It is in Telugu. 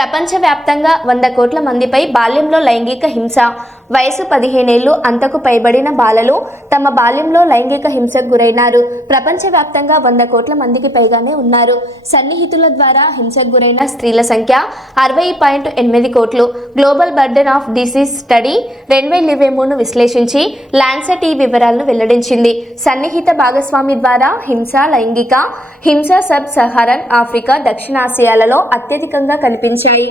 ప్రపంచవ్యాప్తంగా 100 కోట్ల మందిపై బాల్యంలో లైంగిక హింస. వయసు 15 ఏళ్లు అంతకు పైబడిన బాలలు తమ బాల్యంలో లైంగిక హింసకు గురైనారు. ప్రపంచవ్యాప్తంగా 100 కోట్ల మందికి పైగానే ఉన్నారు. సన్నిహితుల ద్వారా హింసకు గురైన స్త్రీల సంఖ్య 60.8 కోట్లు. Global burden of disease study 2023ను విశ్లేషించి లాన్సెట్ ఈ వివరాలను వెల్లడించింది. సన్నిహిత భాగస్వామి ద్వారా లైంగిక హింస సబ్ సహారన్ ఆఫ్రికా, దక్షిణాసియాలలో అత్యధికంగా కనిపించాయి.